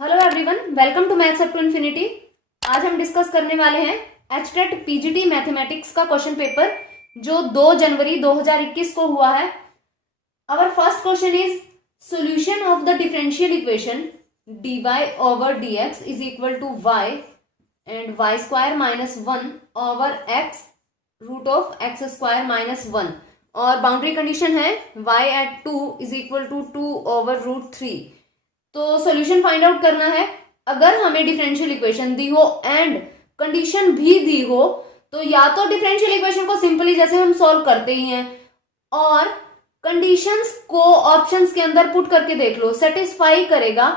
Hello everyone, welcome to maths up to infinity. आज हम discuss करने वाले हैं एचटेट पीजीटी मैथमेटिक्स का क्वेश्चन पेपर जो 2 जनवरी 2021 को हुआ है। Our first question is solution of the differential equation dy over dx is equal to y and y square minus 1 over x root of x square minus 1 और boundary condition है y at 2 is equal to 2 over root 3। तो solution find out करना है। अगर हमें differential equation दी हो and condition भी दी हो तो या तो डिफरेंशियल इक्वेशन को सिंपली जैसे हम सॉल्व करते ही हैं और कंडीशंस को ऑप्शंस के अंदर पुट करके देख लो, सेटिस्फाई करेगा।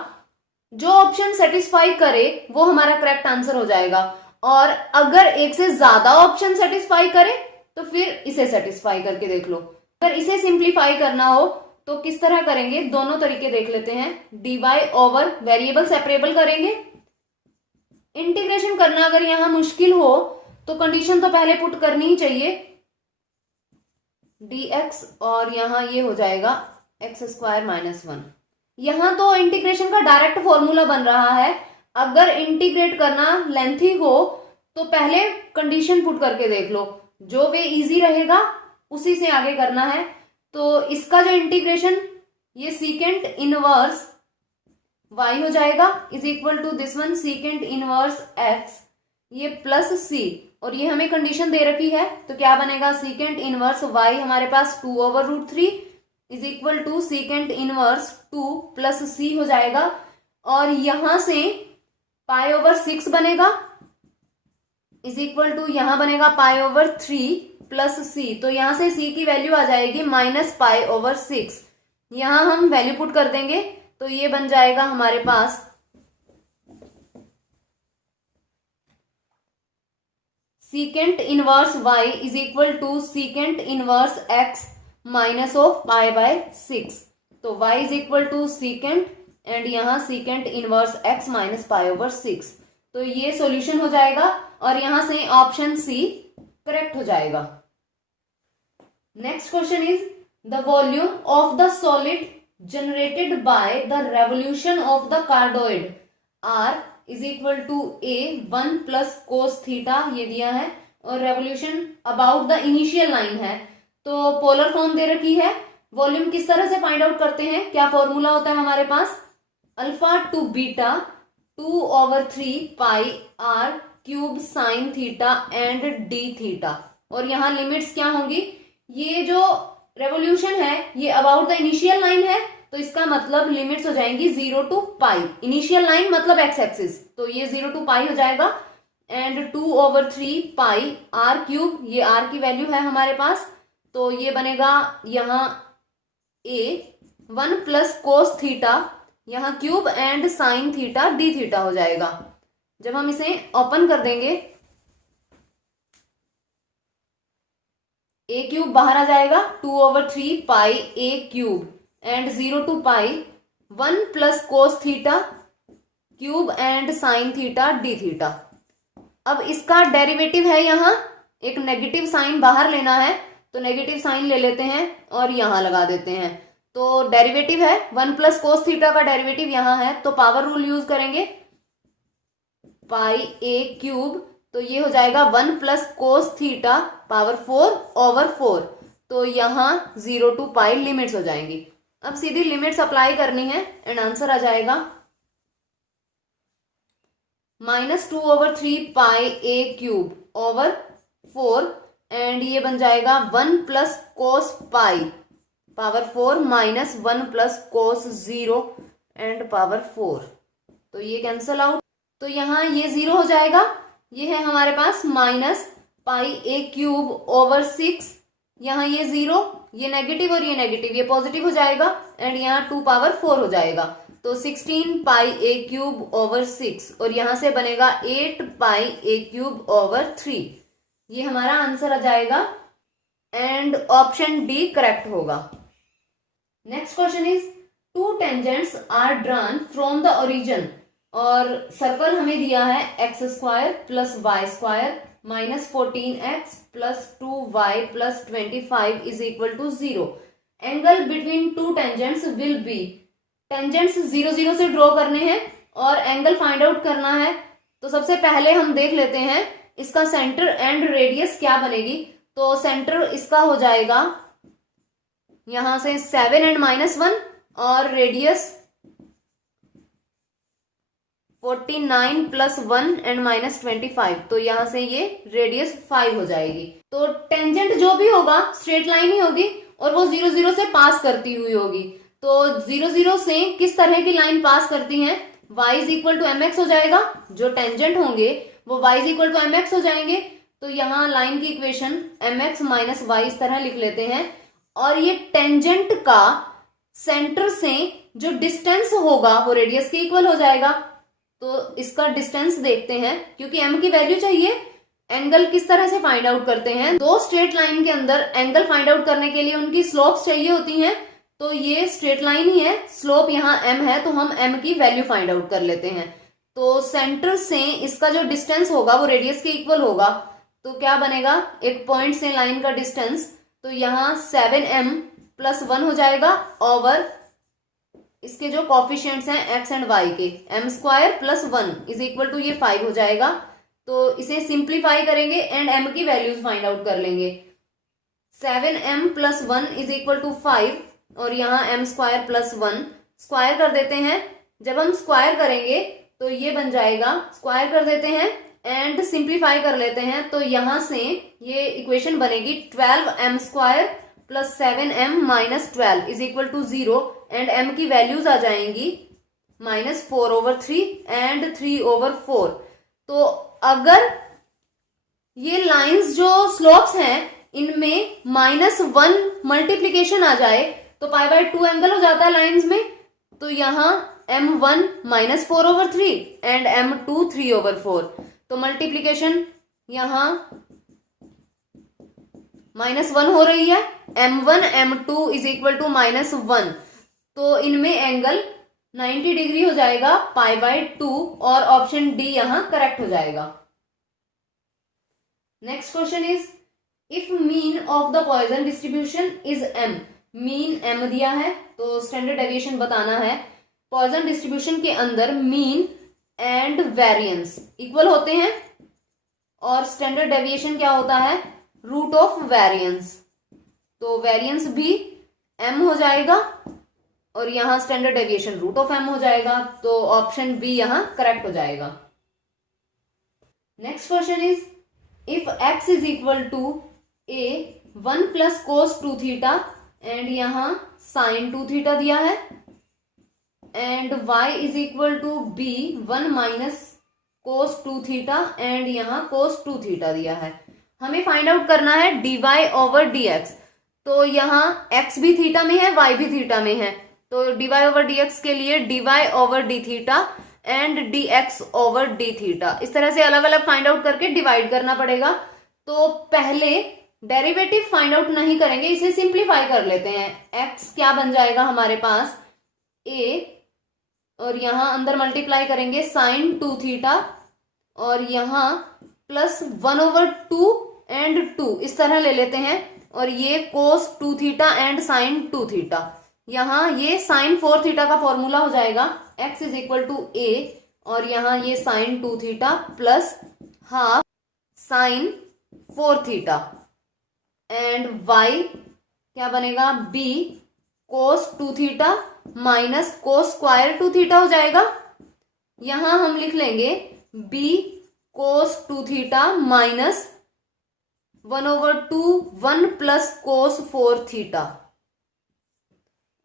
जो ऑप्शन सेटिस्फाई करे वो हमारा करेक्ट आंसर हो जाएगा और अगर एक से ज्यादा ऑप्शन सेटिस्फाई करे तो फिर इसे सेटिस्फाई करके देख लो। अगर इसे सिंप्लीफाई करना हो तो किस तरह करेंगे, दोनों तरीके देख लेते हैं। dy ओवर वेरिएबल सेपरेबल करेंगे। इंटीग्रेशन करना अगर यहां मुश्किल हो तो कंडीशन तो पहले पुट करनी ही चाहिए, dx और यहां ये हो जाएगा x स्क्वायर माइनस 1। यहां तो इंटीग्रेशन का डायरेक्ट फॉर्मूला बन रहा है। अगर इंटीग्रेट करना लेंथी हो तो पहले कंडीशन पुट करके देख लो, जो वे इजी रहेगा उसी से आगे करना है। तो इसका जो इंटीग्रेशन ये सीकेंट इनवर्स y हो जाएगा is equal to this one secant inverse x, ये प्लस c और ये हमें कंडीशन दे रखी है तो क्या बनेगा, सीकेंट इनवर्स y हमारे पास 2 over root 3 is equal to secant inverse 2 plus c हो जाएगा और यहां से पाई ओवर 6 बनेगा इज इक्वल टू यहां बनेगा पाई ओवर 3 प्लस c। तो यहां से c की वैल्यू आ जाएगी माइनस पाई ओवर 6। यहां हम वैल्यू पुट कर देंगे तो ये बन जाएगा हमारे पास secant inverse y is equal to secant inverse x minus of pi by 6। तो y is equal to secant and यहां secant inverse x minus pi over 6। तो ये सॉल्यूशन हो जाएगा और यहां से ऑप्शन सी करेक्ट हो जाएगा। Next question is the volume of the solid generated by the revolution of the cardioid r is equal to a 1 plus cos theta, ये दिया है और revolution about the initial line है। तो polar form दे रखी है। वॉल्यूम किस तरह से फाइंड आउट करते हैं, क्या फॉर्मूला होता है हमारे पास, alpha to beta 2 over 3 pi r cube sine theta and d theta. और यहाँ लिमिट्स क्या होंगी, ये जो रेवोल्यूशन है ये अबाउट द इनिशियल लाइन है तो इसका मतलब लिमिट्स हो जाएंगी 0 टू पाई। इनिशियल लाइन मतलब एक्स एक्सिस, तो ये 0 टू पाई हो जाएगा and 2 over 3 pi r cube, ये आर की वैल्यू है हमारे पास तो ये बनेगा यहाँ a 1 प्लस कोस थीटा यहाँ cube and sine theta d theta हो जाएगा। जब हम इसे ओपन कर देंगे a क्यूब बाहर आ जाएगा 2 over 3 pi a cube and 0 to pi 1 plus cos theta cube and sine theta d theta. अब इसका डेरिवेटिव है यहाँ, एक नेगेटिव साइन बाहर लेना है तो नेगेटिव साइन ले लेते हैं और यहां लगा देते हैं। तो डेरिवेटिव है 1 प्लस कोस थीटा का डेरिवेटिव यहाँ है तो पावर रूल यूज करेंगे, पाई a क्यूब तो ये हो जाएगा 1 plus cos theta power 4 over 4। तो यहाँ 0 टू पाई लिमिट्स हो जाएंगी। अब सीधी लिमिट्स अप्लाई करनी है एंड आंसर आ जाएगा minus 2 over 3 pi a cube over 4 and ये बन जाएगा 1 plus cos pi power 4 minus 1 plus cos 0 and power 4। तो ये कैंसल आउट तो यहाँ ये 0 हो जाएगा। ये है हमारे पास minus pi a cube over 6, यहाँ ये 0, ये नेगेटिव और ये नेगेटिव, ये पॉजिटिव हो जाएगा एंड यहाँ 2 पावर 4 हो जाएगा तो 16 पाई a क्यूब ओवर 6 और यहां से बनेगा 8 पाई a क्यूब ओवर 3। ये हमारा आंसर आ जाएगा एंड ऑप्शन डी करेक्ट होगा। Next question is 2 tangents are drawn from the origin और सर्कल हमें दिया है x square plus y square minus 14x plus 2y plus 25 is equal to 0। Angle between 2 tangents will be, tangents 0 0 से draw करने हैं और angle find out करना है, तो सबसे पहले हम देख लेते हैं इसका सेंटर एंड रेडियस क्या बनेगी। तो सेंटर इसका हो जाएगा यहां से 7 एंड -1 और रेडियस 49 + 1 एंड -25, तो यहां से ये रेडियस 5 हो जाएगी। तो टेंजेंट जो भी होगा स्ट्रेट लाइन ही होगी और वो 0 0 से पास करती हुई होगी। तो 0 0 से किस तरह की लाइन पास करती हैं, y = mx हो जाएगा, जो टेंजेंट होंगे वो y = mx हो जाएंगे। तो यहाँ लाइन की इक्वेशन mx - y इस तरह लिख लेते हैं। और ये टेंजेंट का सेंटर से जो डिस्टेंस होगा वो रेडियस के इक्वल हो जाएगा। तो इसका डिस्टेंस देखते हैं, क्योंकि m की वैल्यू चाहिए। एंगल किस तरह से फाइंड आउट करते हैं, दो स्ट्रेट लाइन के अंदर एंगल फाइंड आउट करने के लिए उनकी स्लोप्स चाहिए होती हैं। तो ये स्ट्रेट लाइन ही है, स्लोप यहाँ m है, तो हम m की वैल्यू फाइंड आउट कर लेते हैं। तो सेंटर से इसका जो डिस्टेंस होगा वो रेडियस के इक्वल होगा। तो क्या बनेगा, एक पॉइंट से लाइन का डिस्टेंस, तो यहाँ 7m + 1 हो जाएगा ओवर इसके जो कॉफिशिएंट्स हैं x एंड y के, m² + 1 = ये 5 हो जाएगा। तो इसे सिंप्लीफाई करेंगे एंड m की वैल्यूज फाइंड आउट कर लेंगे। 7m + 1 = 5 और यहाँ m² + 1 स्क्वायर कर देते हैं। जब हम स्क्वायर करेंगे तो ये बन जाएगा, स्क्वायर कर देते हैं एंड सिंप्लीफाई कर लेते हैं। तो यहां से ये इक्वेशन बनेगी 12m² + 7m - 12 = 0 एंड m की वैल्यूज आ जाएंगी -4/3 एंड 3/4। तो अगर ये लाइंस जो स्लोप्स हैं इनमें -1 मल्टीप्लीकेशन आ जाए तो π/2 एंगल हो जाता है लाइंस में। तो यहाँ m1 -4/3 एंड m2 3/4। तो मल्टीप्लीकेशन यहाँ -1 हो रही है, m1 m2 = -1। तो इनमें एंगल 90 डिग्री हो जाएगा π/2 और ऑप्शन डी यहाँ करेक्ट हो जाएगा। Next question is if mean of the Poisson distribution is m। Mean m दिया है तो स्टैंडर्ड डेविएशन बताना है। पॉइसन डिस्ट्रीब्यूशन के अंदर मीन एंड वेरिएंस इक्वल होते हैं और स्टैंडर्ड डेविएशन क्या होता है, √ वेरिएंस। तो वेरिएंस भी m हो जाएगा और यहाँ स्टैंडर्ड डेविएशन √m हो जाएगा। तो ऑप्शन बी यहाँ करेक्ट हो जाएगा। Next question is if x = a 1 + cos 2θ and यहाँ sin 2θ दिया है and y = b 1 - cos 2θ and यहाँ cos 2θ दिया है। हमें फाइंड आउट करना है dy/dx। तो यहाँ x भी थीटा में है, y भी थीटा में है। तो dy/dx के लिए dy/dθ एंड dx/dθ इस तरह से अलग अलग फाइंड आउट करके डिवाइड करना पड़ेगा। तो पहले डेरिवेटिव फाइंड आउट नहीं करेंगे, इसे सिंप्लीफाई कर लेते हैं। x क्या बन जाएगा हमारे पास a और यहाँ अंदर मल्टीप्लाई करेंगे sin 2θ और यहाँ +1/2 एंड 2 इस तरह ले लेते हैं और ये cos 2θ एंड sin 2θ। यहाँ ये sin 4θ का फॉर्मूला हो जाएगा x = a और यहाँ ये sin 2θ plus half sin 4θ and y क्या बनेगा b cos 2θ minus cos square 2θ हो जाएगा। यहां हम लिख लेंगे b cos 2θ माइनस 1/2 1 + cos 4θ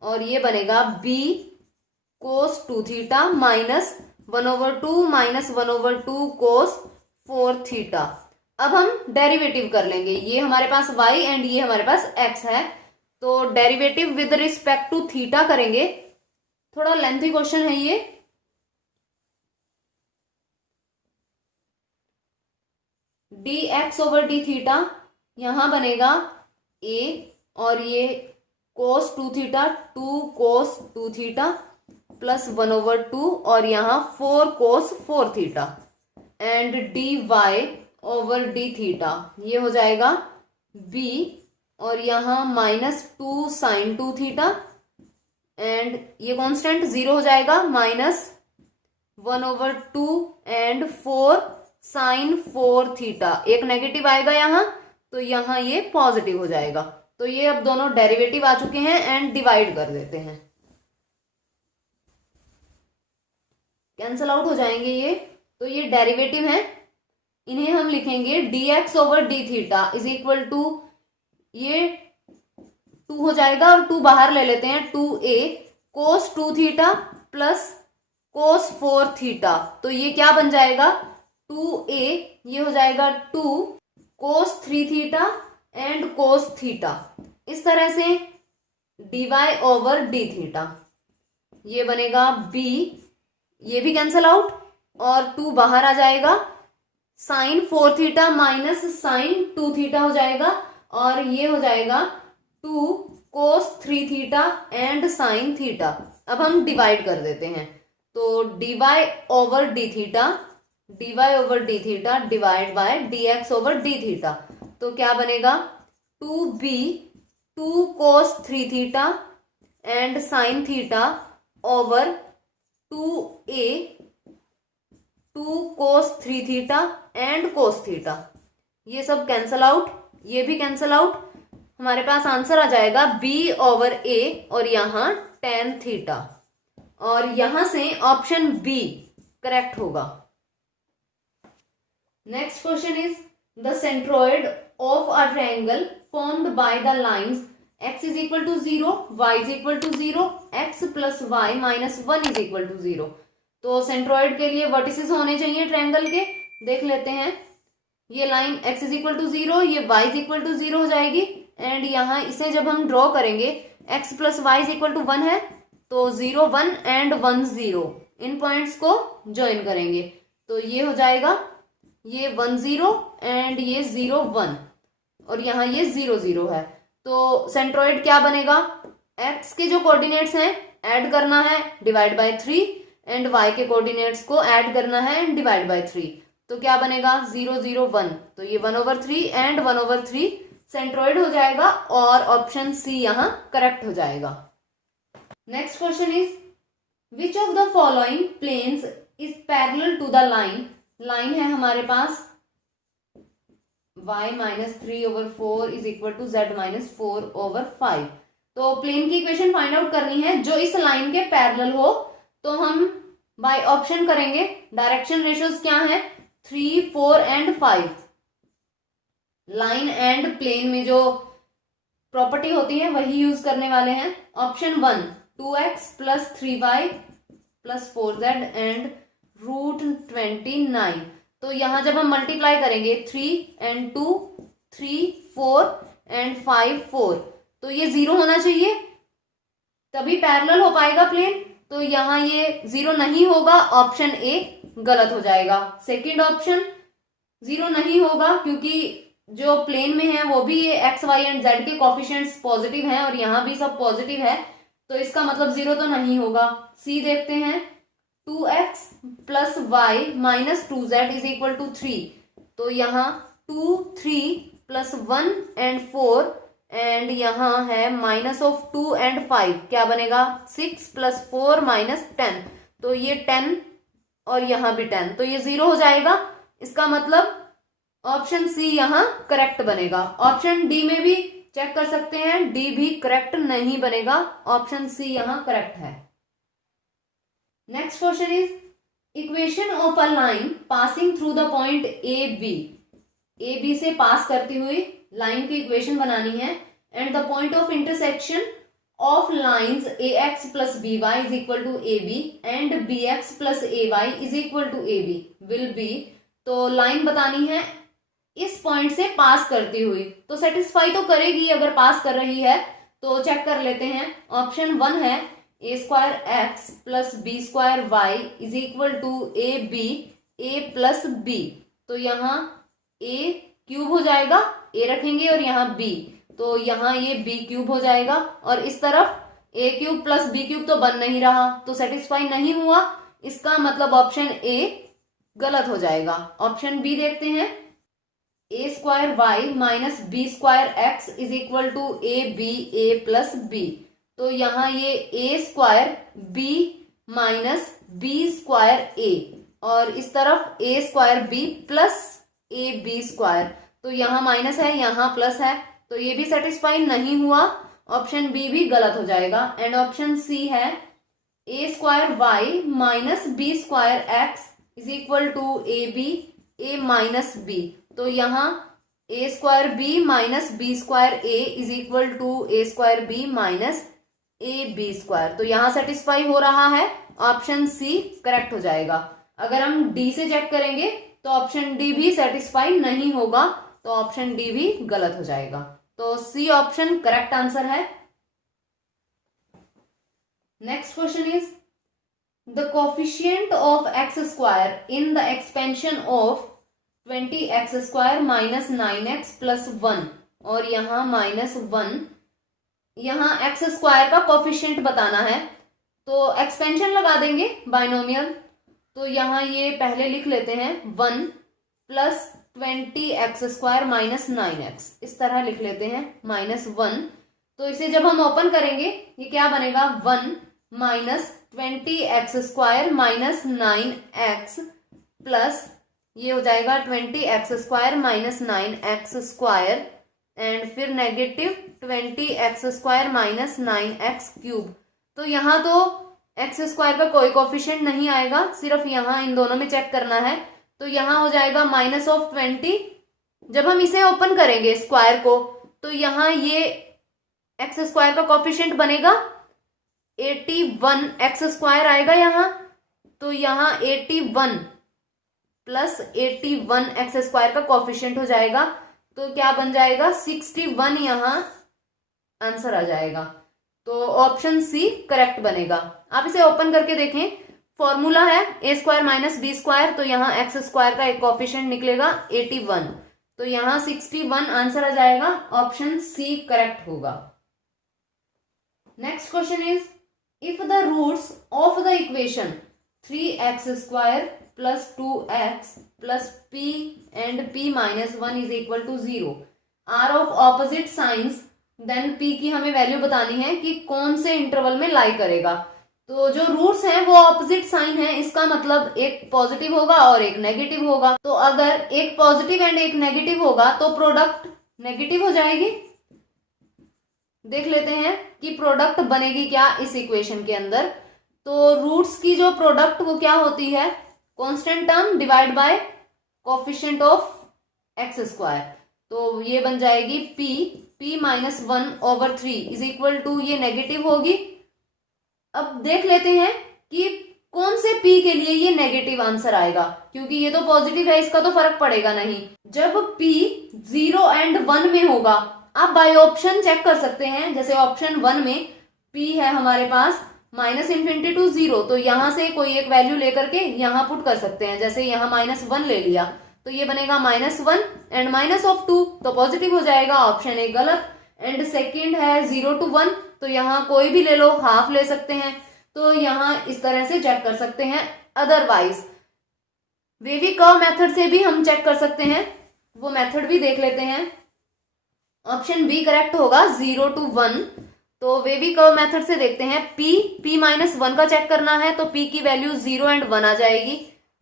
और ये बनेगा b cos 2θ minus 1/2 minus 1/2 cos 4θ। अब हम डेरिवेटिव कर लेंगे। ये हमारे पास y एंड ये हमारे पास x है, तो derivative with respect to theta करेंगे। थोड़ा लेंथी क्वेश्चन है ये। dx/dθ यहां बनेगा a और ये cos 2θ 2 cos 2θ प्लस 1/2 और यहाँ 4 cos 4θ एंड dy/dθ ये हो जाएगा b और यहाँ -2 sin 2θ एंड ये कांस्टेंट 0 हो जाएगा 1/2 एंड 4 साइन 4 थीटा। एक नेगेटिव आएगा यहां, तो यहां ये पॉजिटिव हो जाएगा। तो ये अब दोनों डेरिवेटिव आ चुके हैं एंड डिवाइड कर देते हैं, कैंसल आउट हो जाएंगे ये। तो ये डेरिवेटिव है, इन्हें हम लिखेंगे dx/d इज इक्वल टू, ये 2 हो जाएगा और 2 बाहर ले लेते हैं, 2a cos 2 theta plus cos 4 theta. तो ये क्या बन जाएगा, 2a, ये हो जाएगा 2 cos 3 theta and cos theta. इस तरह से dy/d थीटा, ये बनेगा b, ये भी कैंसल आउट और 2 बाहर आ जाएगा, sine 4 theta minus sine 2 theta हो जाएगा और ये हो जाएगा 2 cos 3 theta and sine theta. अब हम डिवाइड कर देते हैं, तो dy/d theta divide by dx/d theta. तो क्या बनेगा, 2b 2 cos 3 theta and sine theta over 2a 2 cos 3 theta and cos theta. ये सब कैंसल आउट, ये भी कैंसल आउट। हमारे पास आंसर आ जाएगा b/a और यहां tan थीटा, और यहां से ऑप्शन बी करेक्ट होगा। Next question is the centroid of a triangle formed by the lines x is equal to 0, y is equal to 0, x plus y minus 1 is equal to 0। तो centroid के लिए vertices होने चाहिए triangle के, देख लेते हैं। ये line x is equal to 0, ये y इज इक्वल टू 0 हो जाएगी एंड यहाँ इसे जब हम ड्रॉ करेंगे x plus y is equal to 1 है, तो 0 1 एंड 1 0 इन पॉइंट्स को ज्वाइन करेंगे, तो ये हो जाएगा, ये 1 0 एंड ये 0 1 और यहाँ ये 0 0 है। तो सेंट्रोइड क्या बनेगा, x के जो कोऑर्डिनेट्स हैं ऐड करना है डिवाइड बाय 3 एंड y के कोऑर्डिनेट्स को ऐड करना है एंड डिवाइड बाय 3। तो क्या बनेगा 0 0 1, तो ये 1/3 एंड 1/3 सेंट्रोइड हो जाएगा और ऑप्शन सी यहाँ करेक्ट हो जाएगा। Next question is which of the following planes is parallel to the line. Line है हमारे पास y minus 3/4 is equal to z minus 4/5। तो प्लेन की इक्वेशन फाइंड आउट करनी है जो इस लाइन के पैरेलल हो, तो हम बाय ऑप्शन करेंगे। डायरेक्शन रेशियोज क्या है, 3 4 एंड 5। लाइन एंड प्लेन में जो प्रॉपर्टी होती है वही यूज करने वाले हैं। Option 1 2x plus 3y plus 4z and √29। तो यहां जब हम मल्टीप्लाई करेंगे 3 एंड 2 3 4 एंड 5 4, तो ये 0 होना चाहिए तभी पैरेलल हो पाएगा प्लेन। तो यहाँ ये 0 नहीं होगा, ऑप्शन ए गलत हो जाएगा। सेकंड ऑप्शन 0 नहीं होगा क्योंकि जो प्लेन में है वो भी ये एक्स वाई एंड जेड के कोफिशिएंट्स पॉजिटिव हैं और यहाँ भी सब पॉजिटिव है, तो इसका मतलब 0 तो नहीं होगा। सी देखते हैं, 2x plus y minus 2z is equal to 3। तो यहाँ 2 3 प्लस 1 एंड 4 एंड यहाँ है माइनस ऑफ 2 एंड 5, क्या बनेगा 6 प्लस 4 माइनस 10। तो ये 10 और यहाँ भी 10, तो ये 0 हो जाएगा। इसका मतलब ऑप्शन सी यहाँ करेक्ट बनेगा। ऑप्शन डी में भी चेक कर सकते हैं, डी भी करेक्ट नहीं बनेगा, ऑप्शन सी यहाँ करेक्ट है। Next question is equation of a line passing through the point a b से पास करती हुई लाइन की इक्वेशन बनानी है and the point of intersection of lines a x plus b y is equal to A b and b x plus a y is equal to A b will be. तो line बतानी है इस point से पास करती हुई, तो satisfy तो करेगी अगर पास कर रही है। तो चेक कर लेते हैं। ऑप्शन 1 है a² x plus b² y is equal to A B A plus B. तो यहाँ a क्यूब हो जाएगा, a रखेंगे और यहाँ b, तो यहाँ ये b क्यूब हो जाएगा और इस तरफ a cube plus b cube तो बन नहीं रहा, तो सेटिस्फाई नहीं हुआ। इसका मतलब ऑप्शन a गलत हो जाएगा। ऑप्शन b देखते हैं, a² y minus b² x is equal to A B A plus B. तो यहाँ ये a² b minus B square A और इस तरफ A square B plus A B square. तो यहाँ माइनस है, यहाँ प्लस है, तो ये भी सेटिस्फाई नहीं हुआ, ऑप्शन बी भी गलत हो जाएगा। एंड ऑप्शन सी है a square y minus B square x is equal to A B a minus b. तो यहाँ a square b minus B square a is equal to a square b minus a B square. तो यहाँ satisfy हो रहा है, option C correct हो जाएगा। अगर हम डी से चेक करेंगे तो ऑप्शन डी भी सेटिस्फाई नहीं होगा, तो ऑप्शन डी भी गलत हो जाएगा। तो सी ऑप्शन करेक्ट आंसर है। Next question is the coefficient of x square in the expansion of 20x square minus 9x plus 1 और यहाँ माइनस 1, यहाँ एक्स स्क्वायर का कोफिशिएंट बताना है तो एक्सपेंशन लगा देंगे बाइनोमियल। तो यहाँ ये पहले लिख लेते हैं 1 plus 20x square minus 9x, इस तरह लिख लेते हैं माइनस 1। तो इसे जब हम ओपन करेंगे ये क्या बनेगा 1 minus 20x square minus 9x plus ये हो जाएगा 20x square minus 9x square and फिर negative 20x square minus 9x cube. तो यहाँ तो एक्स स्क्वायर का कोई कोफिशिएंट नहीं आएगा, सिर्फ यहाँ इन दोनों में चेक करना है। तो यहाँ हो जाएगा माइनस ऑफ 20। जब हम इसे ओपन करेंगे स्क्वायर को तो यहाँ ये एक्स स्क्वायर का कोफिशिएंट बनेगा 81 एक्स स्क्वायर आएगा यहाँ। तो यहाँ 81 प्लस 81 एक्स स्क्वायर का कोफिशिएंट हो जाएगा, तो क्या बन जाएगा 61 यहाँ आंसर आ जाएगा। तो ऑप्शन सी करेक्ट बनेगा। आप इसे ओपन करके देखें, फॉर्मूला है a square minus B square, तो यहाँ एक्स स्क्वायर का एक कोफिशिएंट निकलेगा 81, तो यहाँ 61 आंसर आ जाएगा, ऑप्शन सी करेक्ट होगा। Next question is if the roots of the equation 3x square plus 2x plus p and p minus 1 is equal to 0 are of opposite signs, then p की हमें value बतानी है कि कौन से interval में लाई करेगा। तो जो रूट्स हैं वो ऑपोजिट साइन है, इसका मतलब एक पॉजिटिव होगा और एक नेगेटिव होगा। तो अगर एक पॉजिटिव एंड एक नेगेटिव होगा तो प्रोडक्ट नेगेटिव हो जाएगी। देख लेते हैं कि प्रोडक्ट बनेगी क्या इस इक्वेशन के अंदर। तो रूट्स की जो प्रोडक्ट वो क्या होती है, constant term divide by coefficient of x square. तो ये बन जाएगी p minus 1 over 3 is equal to, ये नेगेटिव होगी। अब देख लेते हैं कि कौन से p के लिए ये नेगेटिव आंसर आएगा, क्योंकि ये तो पॉजिटिव है, इसका तो फर्क पड़ेगा नहीं। जब p 0 एंड 1 में होगा, आप बाय ऑप्शन चेक कर सकते हैं। जैसे ऑप्शन 1 में p है हमारे पास माइनस इन्फिनिटी टू 0, तो यहां से कोई एक वैल्यू लेकर के यहां पुट कर सकते हैं। जैसे यहां माइनस 1 ले लिया तो ये बनेगा माइनस 1 एंड माइनस ऑफ 2, तो पॉजिटिव हो जाएगा, ऑप्शन ए गलत। एंड सेकेंड है 0 to 1, तो यहाँ कोई भी ले लो, हाफ ले सकते हैं। तो यहाँ इस तरह से चेक कर सकते हैं। अदरवाइज वेवी कर्व मेथड से भी हम चेक कर सकते हैं, वो मेथड भी देख लेते हैं। ऑप्शन बी करेक्ट होगा 0 to 1। तो वेवी कर्व मेथड से देखते हैं, p माइनस 1 का चेक करना है तो p की वैल्यू 0 एंड 1 आ जाएगी।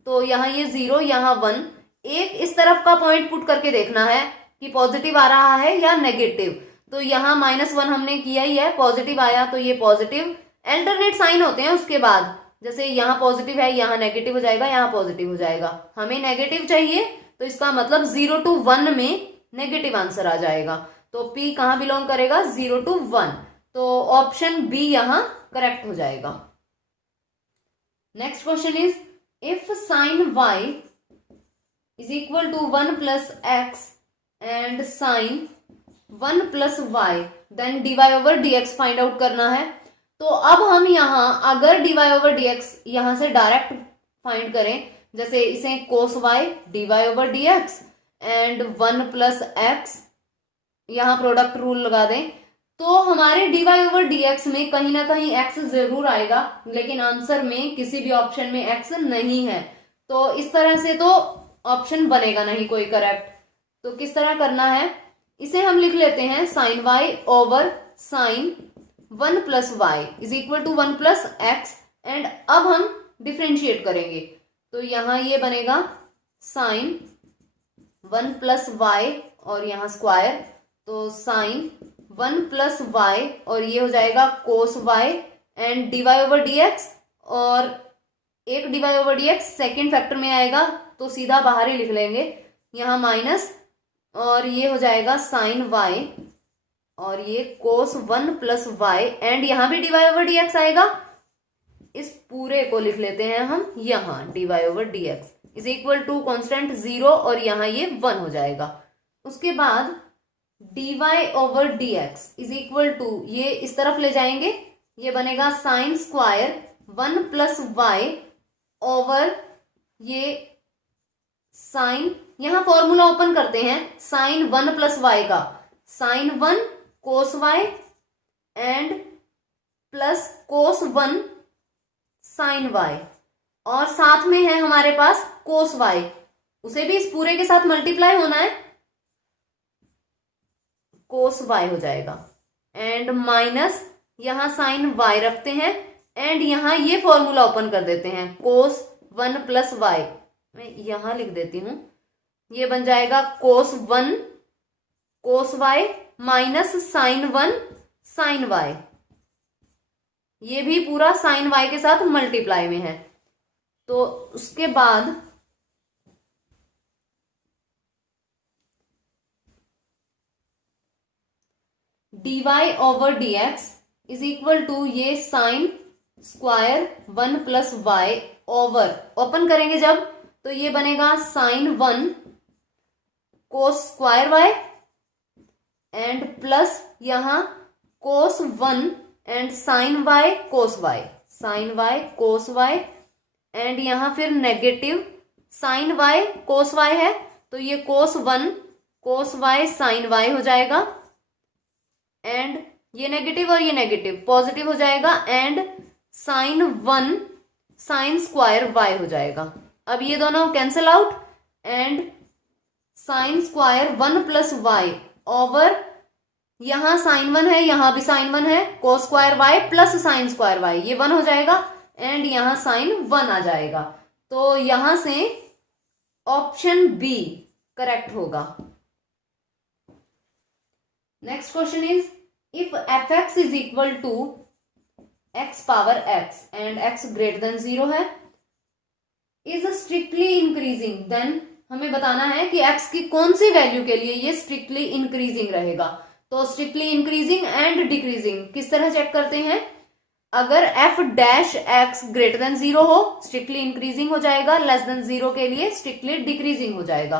तो यहाँ ये 0 यहाँ 1, एक इस तरफ का पॉइंट पुट करके देखना है कि पॉजिटिव आ रहा है या नेगेटिव। तो यहाँ माइनस 1 हमने किया ही है, पॉजिटिव आया तो ये पॉजिटिव। अल्टरनेट साइन होते हैं उसके बाद, जैसे यहाँ पॉजिटिव है यहाँ नेगेटिव हो जाएगा, यहाँ पॉजिटिव हो जाएगा। हमें नेगेटिव चाहिए तो इसका मतलब 0 to 1 में नेगेटिव आंसर आ जाएगा। तो p कहाँ बिलोंग करेगा 0 to 1, तो ऑप्शन बी यहाँ करेक्ट हो जाएगा। Next question is if sine y is equal to 1 plus x and sin 1 plus y, then dy over dx find out करना है। तो अब हम यहाँ अगर dy over dx यहाँ से डायरेक्ट फाइंड करें, जैसे इसे cos y dy over dx and 1 plus x, यहाँ प्रोडक्ट रूल लगा दें, तो हमारे dy over dx में कहीं ना कहीं x जरूर आएगा, लेकिन आंसर में किसी भी ऑप्शन में x नहीं है। तो इस तरह से तो ऑप्शन बनेगा नहीं कोई करेक्ट। तो किस तरह करना है, इसे हम लिख लेते हैं sine y over sine 1 plus y is equal to 1 plus x। And अब हम डिफ्रेंशिएट करेंगे। तो यहाँ ये बनेगा साइन 1 प्लस वाई और यहाँ स्क्वायर, तो साइन 1 प्लस वाई और ये हो जाएगा cos y and dy over d x, और एक dy over d x second factor में आएगा तो सीधा बाहर ही लिख लेंगे, यहाँ माइनस, और ये हो जाएगा साइन वाई और ये कोस 1 प्लस वाई एंड यहाँ भी डीवाई ओवर डी एक्स आएगा। इस पूरे को लिख लेते हैं हम यहाँ dy over d x is equal to constant 0 और यहाँ ये 1 हो जाएगा। उसके बाद dy over d x is equal to, ये इस तरफ ले जाएंगे, ये बनेगा sine square 1 plus y over ये साइन, यहां फॉर्मूला ओपन करते हैं साइन 1 प्लस वाई का, sine 1 cos y and plus cos 1 sine y, और साथ में है हमारे पास कोस वाई, उसे भी इस पूरे के साथ मल्टीप्लाई होना है, कोस वाई हो जाएगा एंड माइनस यहां साइन वाई रखते हैं एंड यहां ये फॉर्मूला ओपन कर देते हैं कोस 1 प्लस वाई, मैं यहां लिख देती हूं, ये बन जाएगा cos 1 cos y minus sine 1 sine y, ये भी पूरा साइन वाई के साथ मल्टीप्लाई में है। तो उसके बाद dy over dx is equal to ये sine square 1 plus y over, open करेंगे जब तो ये बनेगा sine 1 cos square y and plus यहां cos 1 and sine y cos y, sine y cos y and यहां फिर negative sine y cos y है, तो ये cos 1 cos y sine y हो जाएगा एंड ये नेगेटिव और ये नेगेटिव पॉजिटिव हो जाएगा and sine 1 sine square y हो जाएगा। अब ये दोनों cancel out and sine square 1 plus y over, यहां साइन 1 है यहां भी साइन 1 है, cos square y plus sine square y, ये 1 हो जाएगा एंड यहां साइन 1 आ जाएगा। तो यहां से ऑप्शन बी करेक्ट होगा। Next question is if fx is equal to x power x and x greater than 0 है, इज स्ट्रिक्टली इंक्रीजिंग, देन हमें बताना है कि x की कौन सी वैल्यू के लिए ये स्ट्रिक्टली इंक्रीजिंग रहेगा। तो स्ट्रिक्टली इंक्रीजिंग एंड डिक्रीजिंग किस तरह चेक करते हैं, अगर f dash x greater than 0 हो स्ट्रिक्टली इंक्रीजिंग हो जाएगा, लेस देन 0 के लिए स्ट्रिक्टली डिक्रीजिंग हो जाएगा।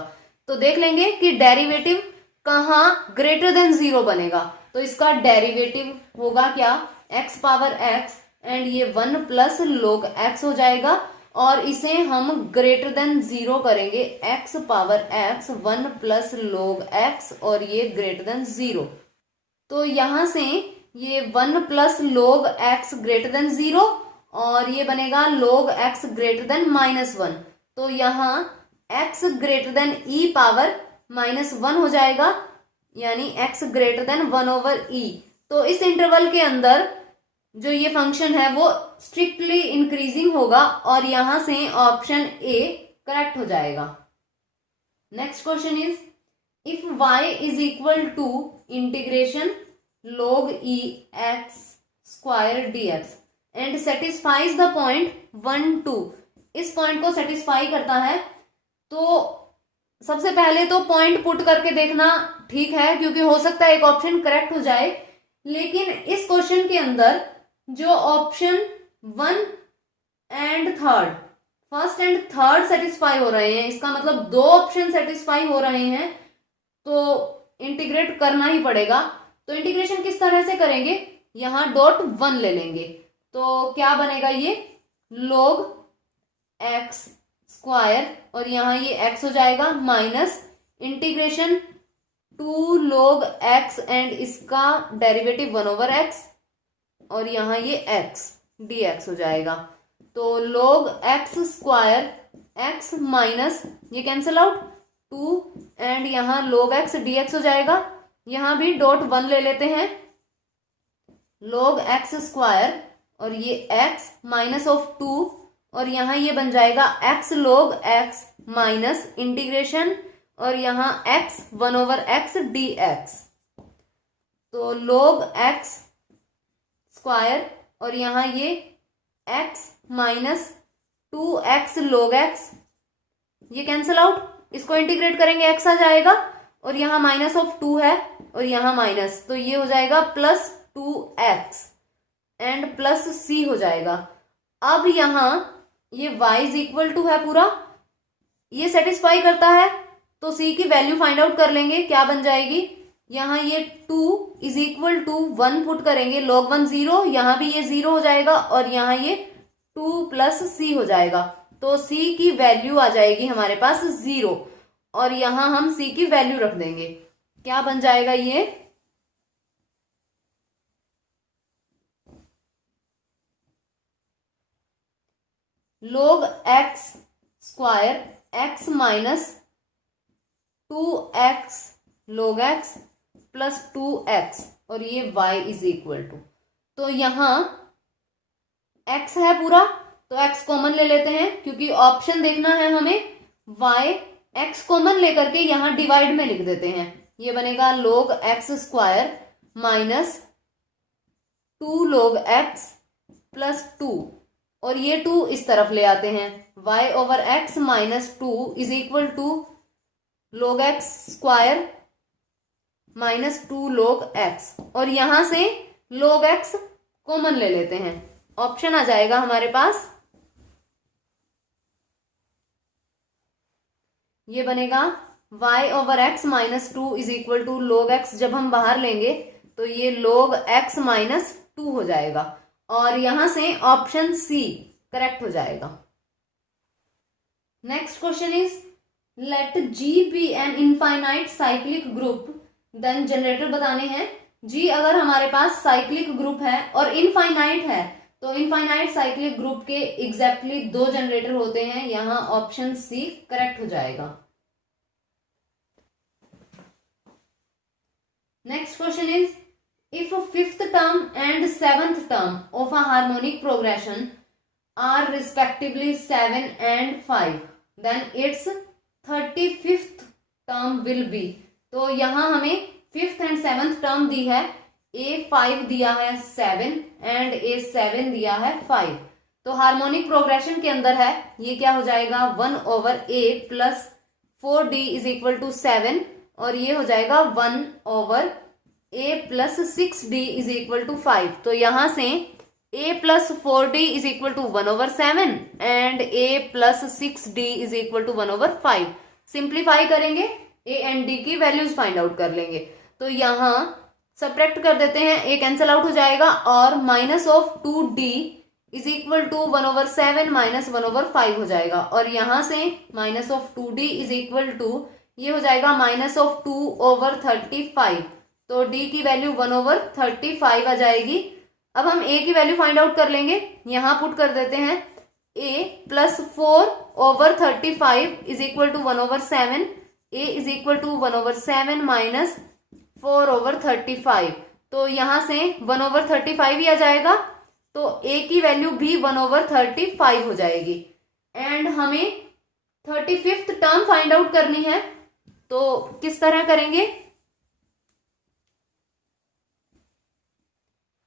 तो देख लेंगे कि डेरिवेटिव कहां ग्रेटर देन 0 बनेगा, तो इसका डेरिवेटिव होगा क्या, x पावर x एंड ये 1 प्लस log x हो जाएगा, और इसे हम ग्रेटर देन 0 करेंगे x power x 1 plus log x और ये ग्रेटर देन 0। तो यहां से ये 1 plus log x greater than 0 और ये बनेगा log x ग्रेटर देन -1, तो यहाँ x greater then e power -1 हो जाएगा, यानी x greater then 1 over e। तो इस इंटरवल के अंदर जो ये फंक्शन है वो स्ट्रिक्टली इंक्रीजिंग होगा और यहां से ऑप्शन ए करेक्ट हो जाएगा। Next question is if y is equal to integration log e x square dx and satisfies the point 1 2, इस पॉइंट को सेटिस्फाई करता है, तो सबसे पहले तो पॉइंट पुट करके देखना ठीक है क्योंकि हो सकता है एक ऑप्शन करेक्ट हो जाए, लेकिन इस क्वेश्चन के अंदर जो option 1 and 3 first and third satisfy हो रहे हैं, इसका मतलब 2 ऑप्शन सेटिस्फाई हो रहे हैं, तो इंटीग्रेट करना ही पड़ेगा। तो इंटीग्रेशन किस तरह से करेंगे, यहां डॉट 1 ले लेंगे, तो क्या बनेगा ये log x स्क्वायर और यहां ये x हो जाएगा minus integration 2 log x and इसका डेरिवेटिव 1 ओवर x और यहां ये x dx हो जाएगा। तो log x square x minus ये कैंसिल आउट 2 एंड यहां log x dx हो जाएगा, यहां भी डॉट 1 ले लेते हैं, log x स्क्वायर और ये x माइनस ऑफ 2 और यहाँ ये बन जाएगा x log x minus integration और यहाँ x 1/x dx, तो log x स्क्वायर और यहाँ ये x minus 2x log x, ये कैंसिल आउट, इसको इंटीग्रेट करेंगे x आ जाएगा और यहाँ माइनस ऑफ 2 है और यहाँ माइनस, तो ये हो जाएगा plus 2x and plus c हो जाएगा। अब यहाँ ये y इज इक्वल टू है पूरा, ये सेटिस्फाई करता है तो c की वैल्यू फाइंड आउट कर लेंगे, क्या बन जाएगी, यहाँ ये 2 इज इक्वल टू 1 पुट करेंगे, log 1 0, यहाँ भी ये 0 हो जाएगा और यहाँ ये 2 प्लस c हो जाएगा, तो c की वैल्यू आ जाएगी हमारे पास 0 और यहाँ हम c की वैल्यू रख देंगे, क्या बन जाएगा ये, log x square x minus 2x log x plus 2x और ये y इज इक्वल टू, तो यहाँ x है पूरा तो x कॉमन ले लेते हैं क्योंकि ऑप्शन देखना है हमें, y x कॉमन लेकर के यहाँ डिवाइड में लिख देते हैं, ये बनेगा log x square minus 2 log x plus 2 और ये 2 इस तरफ ले आते हैं, y over x minus 2 is equal to log x square minus 2 log x और यहां से log x कॉमन ले लेते हैं, ऑप्शन आ जाएगा हमारे पास, ये बनेगा y over x minus 2 is equal to log x, जब हम बाहर लेंगे तो ये log x माइनस 2 हो जाएगा और यहां से ऑप्शन सी करेक्ट हो जाएगा। Next question is let G be an infinite cyclic group, then generator बताने हैं, G अगर हमारे पास साइक्लिक ग्रुप है और इनफाइनाइट है तो इनफाइनाइट साइक्लिक ग्रुप के एग्जैक्टली 2 जनरेटर होते हैं, यहां ऑप्शन सी करेक्ट हो जाएगा। Next question is if fifth term and seventh term of a harmonic progression are respectively 7 and 5 then its 35th term will be, तो यहां हमें फिफ्थ एंड सेवंथ टर्म दी है, A5 दिया है 7 एंड A7 दिया है 5, तो हार्मोनिक प्रोग्रेशन के अंदर है, ये क्या हो जाएगा 1 over A plus 4D is equal to 7 और ये हो जाएगा 1 over A plus 6D is equal to 5, तो यहां से A plus 4D is equal to 1 over 7 and A plus 6D is equal to 1 over 5, simplify करेंगे A एंड D की values find out कर लेंगे, तो यहां सब्ट्रैक्ट कर देते हैं, A कैंसिल आउट हो जाएगा और minus of 2D is equal to 1 over 7 minus 1 over 5 हो जाएगा और यहां से minus of 2D is equal to ये हो जाएगा माइनस ऑफ 2 ओवर 35, तो D की वैल्यू 1 ओवर 35 आ जाएगी। अब हम A की वैल्यू फाइंड आउट कर लेंगे, यहां पुट कर देते हैं A plus 4 over 35 is equal to 1 over 7, A is equal to 1 over 7 minus 4 over 35, तो यहां से 1 ओवर 35 ही आ जाएगा, तो A की वैल्यू भी 1 ओवर 35 हो जाएगी एंड हमें 35th टर्म फाइंड आउट करनी है, तो किस तरह करेंगे,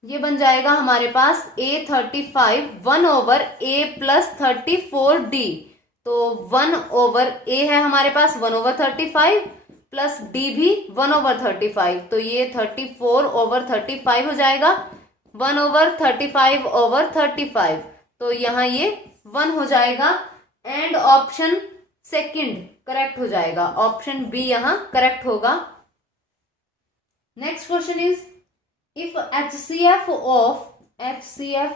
ये बन जाएगा हमारे पास A35 1 over A plus 34D, तो 1 ओवर A है हमारे पास 1 ओवर 35 प्लस D भी 1 ओवर 35, तो ये 34 ओवर 35 हो जाएगा, 1 ओवर 35 ओवर 35, तो यहाँ ये 1 हो जाएगा एंड ऑप्शन सेकंड करेक्ट हो जाएगा, ऑप्शन बी यहाँ करेक्ट होगा। Next question is if HCF of HCF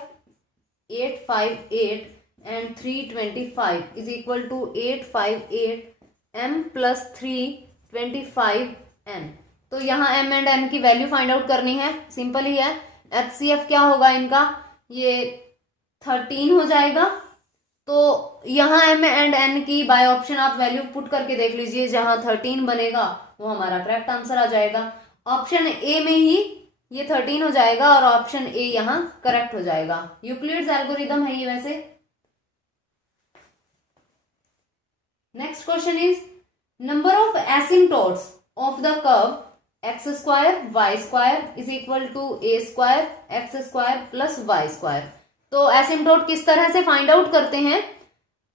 858 and 325 is equal to 858 m plus 325 n, तो यहाँ m एंड n की वैल्यू फाइंड आउट करनी है, सिंपल ही है, HCF क्या होगा इनका, ये 13 हो जाएगा, तो यहाँ m एंड n की बाय ऑप्शन आप वैल्यू पुट करके देख लीजिए, जहां 13 बनेगा वो हमारा करेक्ट आंसर आ जाएगा, ऑप्शन ए में ही ये 13 हो जाएगा और ऑप्शन ए यहाँ करेक्ट हो जाएगा। यूक्लिड्स एल्गोरिदम है ये वैसे। Next question is number of asymptotes of the curve x square y square is equal to a square x square plus y square. तो एसिम्टोट किस तरह से फाइंड आउट करते हैं,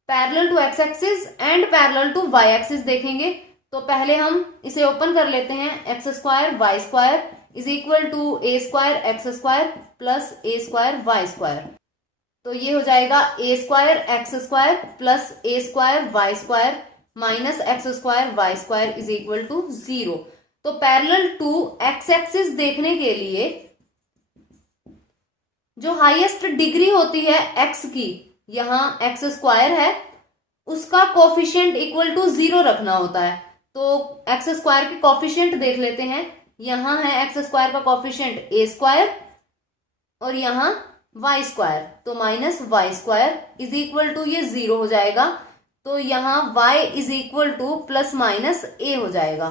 parallel to x axis and parallel to y axis देखेंगे। तो पहले हम इसे ओपन कर लेते हैं, x square y square is equal to a square x square plus a square y square. तो ये हो जाएगा a square x square plus a square y square minus x square y square is equal to 0। तो parallel to x axis देखने के लिए जो highest degree होती है एक्स की, यहां एक्स स्क्वायर है, उसका कोफिशिएंट इक्वल टू 0 रखना होता है। तो एक्स स्क्वायर के कोफिशिएंट देख लेते हैं, यहां है एक्स स्क्वायर का कोफिशिएंट ए स्क्वायर और यहां वाई स्क्वायर, तो minus y square is equal to ये 0 हो जाएगा। तो यहां y is equal to plus minus a हो जाएगा।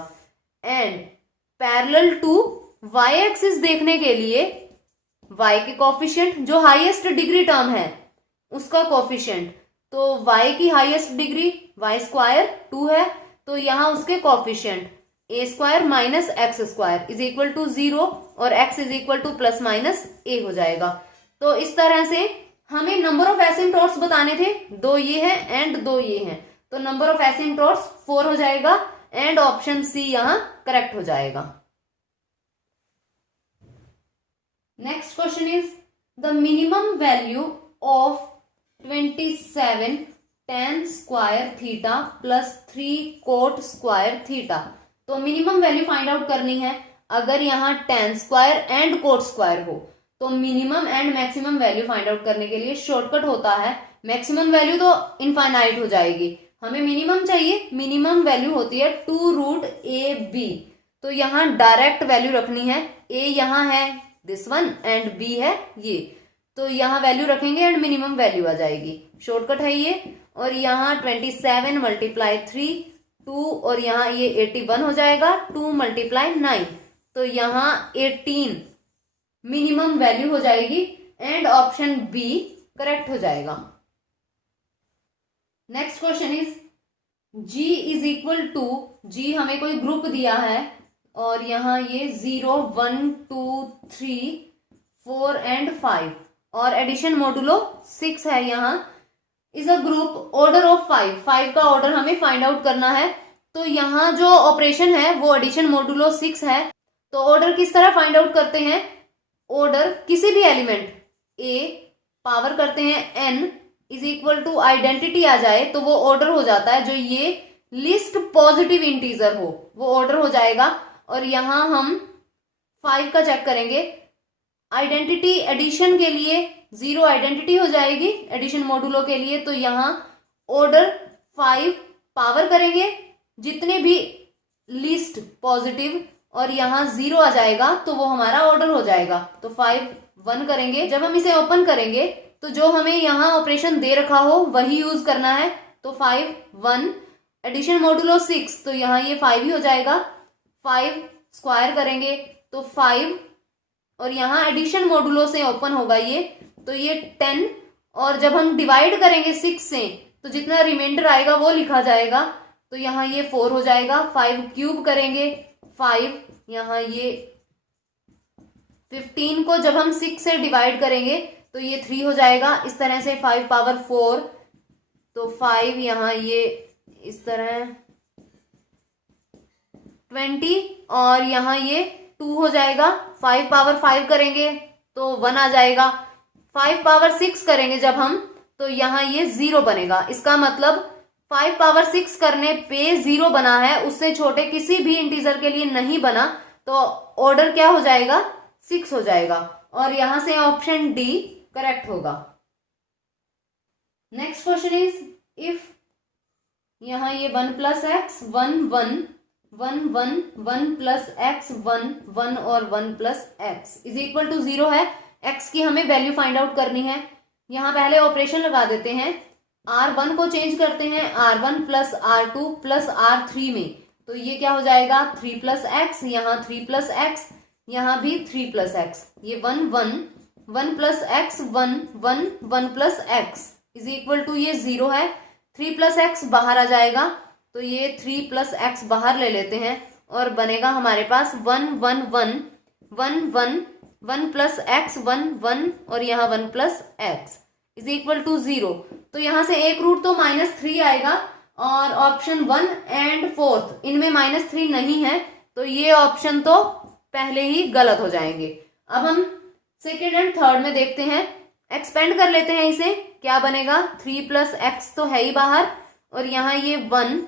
And parallel to y axis देखने के लिए y के कोफिशिएंट जो हाईएस्ट डिग्री टर्म है उसका कोफिशिएंट, तो y की हाईएस्ट डिग्री y स्क्वायर 2 है, तो यहां उसके coefficient a square minus x square is equal to 0 और x is equal to plus minus a हो जाएगा। तो इस तरह से हमें नंबर ऑफ एसिम्टोट्स बताने थे, 2 ये हैं एंड 2 ये हैं, तो नंबर ऑफ एसिम्टोट्स 4 हो जाएगा एंड ऑप्शन सी यहां करेक्ट हो जाएगा। Next question is the minimum value of 27 tan square theta plus 3 coat square theta. तो मिनिमम वैल्यू फाइंड आउट करनी है। अगर यहाँ tan square and quote square हो तो minimum and maximum value find out करने के लिए शॉर्टकट होता है, मैक्सिमम वैल्यू तो इनफाइनाइट हो जाएगी, हमें मिनिमम चाहिए। मिनिमम वैल्यू होती है 2√AB। तो यहाँ डायरेक्ट वैल्यू रखनी है, a यहाँ है दिस वन एंड b है ये, तो यहाँ वैल्यू रखेंगे एंड मिनिमम वैल्यू आ जाएगी, शॉर्टकट है ये। और यहाँ 27 मल्टीप्लाई 3 2 और यहाँ ये 81 हो जाएगा, 2 मल्टीप्लाई 9, तो यहाँ 18 मिनिमम वैल्यू हो जाएगी एंड ऑप्शन बी करेक्ट हो जाएगा। Next question is g is equal to, g हमें कोई ग्रुप दिया है और यहाँ ये 0 1 2 3 4 एंड 5 और एडिशन मोडुलो 6 है। यहाँ is a group order of 5 का ऑर्डर हमें फाइंड आउट करना है। तो यहाँ जो ऑपरेशन है वो एडिशन मोडुलो 6 है। तो ऑर्डर किस तरह फाइंड आउट करते हैं, ऑर्डर किसी भी एलिमेंट a पावर करते हैं n is equal to identity आ जाए तो वो ऑर्डर हो जाता है, जो ये लिस्ट पॉजिटिव इंटीजर हो वो ऑर्डर हो जाएगा। और यहां हम 5 का चेक करेंगे, आइडेंटिटी एडिशन के लिए 0 आइडेंटिटी हो जाएगी एडिशन मॉडुलो के लिए, तो यहाँ ऑर्डर 5 पावर करेंगे जितने भी लिस्ट पॉजिटिव और यहाँ 0 आ जाएगा तो वो हमारा ऑर्डर हो जाएगा। तो 5 1 करेंगे, जब हम इसे ओपन करेंगे तो जो हमें यहाँ ऑपरेशन दे रखा हो वही यूज करना है। तो 5 1 एडिशन मॉडुलो 6, तो यहाँ ये 5 ही हो जाएगा। 5 स्क्वायर करेंगे तो 5 और यहाँ एडिशन मॉडुलो से ओपन होगा ये, तो ये 10 और जब हम डिवाइड करेंगे 6 से तो जितना रिमाइंडर आएगा वो लिखा जाएगा, तो यहाँ ये 4 हो जाएगा। 5 क्यूब करेंगे 5, यहाँ ये 15 को जब हम 6 से डिवाइड करेंगे तो ये 3 हो जाएगा। इस तरह से 5 पावर 4, तो 5 यहाँ ये इस तरह 20 और यहाँ ये 2 हो जाएगा। 5 पावर 5 करेंगे तो 1 आ जाएगा। 5 पावर 6 करेंगे जब हम तो यहाँ ये 0 बनेगा। इसका मतलब 5 पावर 6 करने पे 0 बना है, उससे छोटे किसी भी इंटीजर के लिए नहीं बना, तो ऑर्डर क्या हो जाएगा 6 हो जाएगा और यहां से ऑप्शन डी करेक्ट होगा। नेक्स्ट क्वेश्चन इज इफ यहाँ ये 1 प्लस एक्स 1 1 1 1 1 प्लस एक्स 1 1 और 1 plus x is equal to 0 है। एक्स की हमें वैल्यू फाइंड आउट करनी है। यहाँ पहले ऑपरेशन लगा देते हैं, R1 को चेंज करते हैं R1 plus R2 plus R3 में, तो ये क्या हो जाएगा 3 प्लस एक्स, यहाँ 3 प्लस एक्स, यहाँ भी 3 प्लस एक्स, ये 1 1 1 plus x 1 1 1 plus x is equal to ये 0 है। 3 प्लस एक्स बाहर आ जाएगा तो ये 3 प्लस एक्स बाहर ले लेते हैं और बनेगा हमारे पास 1 1 1 1 1 1 प्लस एक्स 1 1 और यहाँ 1 plus x is equal to 0। तो यहाँ से एक रूट तो -3 आएगा और ऑप्शन 1 एंड 4 इनमें -3 नहीं है, तो ये ऑप्शन तो पहले ही गलत हो जाएंगे। अब हम सेकेंड एंड थर्ड में देखते हैं, एक्सपेंड कर लेते हैं इसे, क्या बनेगा 3 प्लस एक्स तो है ही बाहर और यहाँ ये 1,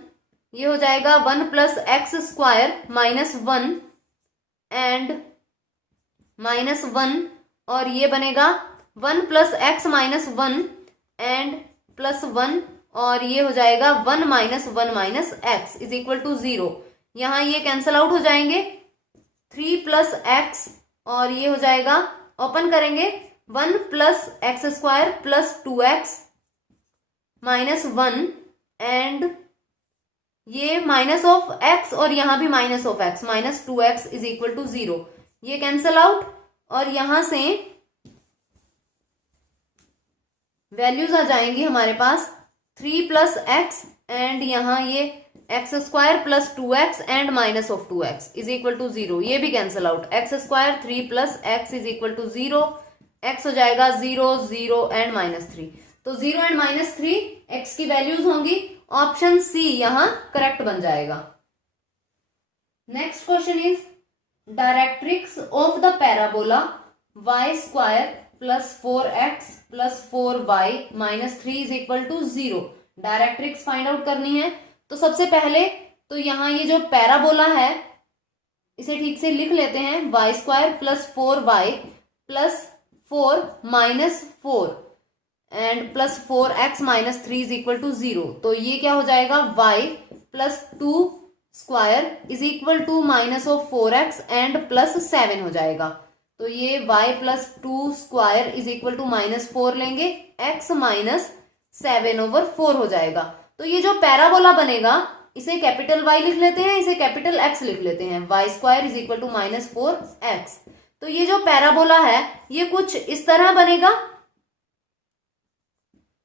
ये हो जाएगा 1 प्लस एक्स स्क्वायर -1 एंड -1 और ये बनेगा 1 प्लस एक्स -1 एंड +1 और ये हो जाएगा 1 -1 minus x is equal to 0। यहाँ ये कैंसल आउट हो जाएंगे, 3 प्लस एक्स और ये हो जाएगा, ओपन करेंगे 1 plus x square plus 2x -1 and ये माइनस ऑफ एक्स और यहाँ भी minus of x -2x is equal to 0। ये कैंसल आउट और यहां से वैल्यूज आ जाएंगी हमारे पास 3 प्लस एक्स एंड यहाँ ये x square plus 2x and minus of 2x is equal to 0। ये भी cancel out, x square 3 plus x is equal to 0, x हो जाएगा 0 0 एंड -3। तो 0 एंड -3 एक्स की वैल्यूज होंगी, ऑप्शन सी यहाँ करेक्ट बन जाएगा। Next question is directrix of the parabola y square plus 4x plus 4y -3 is equal to 0। Directrix find out करनी है। तो सबसे पहले तो यहाँ ये जो पैराबोला है इसे ठीक से लिख लेते हैं, y square plus 4y plus 4 -4 and plus 4x -3 is equal to 0। तो ये क्या हो जाएगा, y plus 2 square is equal to minus of 4x and plus 7 हो जाएगा। तो ये y plus 2 square is equal to -4 लेंगे, x -7/4 हो जाएगा। तो ये जो पैराबोला बनेगा इसे कैपिटल Y लिख लेते हैं, इसे कैपिटल X लिख लेते हैं, y square is equal to -4x। तो ये जो पैराबोला है ये कुछ इस तरह बनेगा,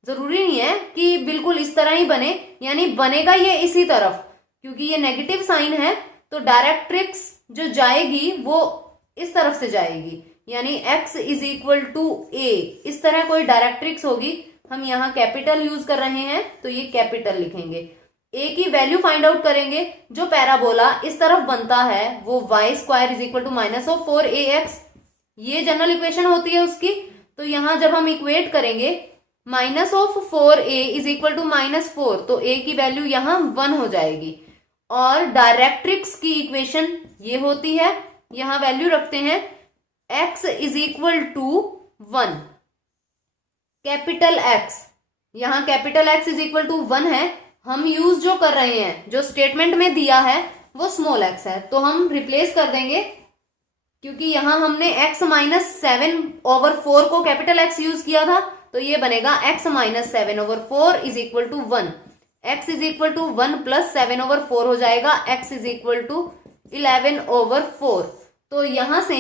जरूरी नहीं है कि बिल्कुल इस तरह ही बने, यानी बनेगा ये इसी तरफ, क्योंकि ये नेगेटिव साइन है तो डायरेक्ट्रिक्स जो जाएगी वो इस तरफ से जाएगी, यानी x is equal to a, इस तरह कोई डायरेक्ट्रिक्स होगी। हम यहाँ कैपिटल यूज कर रहे हैं तो ये कैपिटल लिखेंगे। a की वैल्यू फाइंड आउट करेंगे, जो पैराबोला इस तरफ बनता है वो y square is equal to -4ax, ये जनरल इक्वेशन होती है उसकी। तो यहाँ जब हम इक्वेट करेंगे -4a इज इक्वल टू -4, तो a की वैल्यू यहाँ 1 हो जाएगी। और डायरेक्ट्रिक्स की इक्वेशन ये होती है, यहाँ वैल्यू रखते हैं x is equal to 1, capital X, यहाँ capital X is equal to 1 है। हम यूज जो कर रहे हैं, जो स्टेटमेंट में दिया है वो स्मॉल x है, तो हम रिप्लेस कर देंगे, क्योंकि यहाँ हमने x -7/4 को कैपिटल X यूज किया था, तो ये बनेगा x -7/4 is equal to 1, x is equal to 1 plus 7/4 हो जाएगा, x इज इक्वल टू 11/4। तो यहां से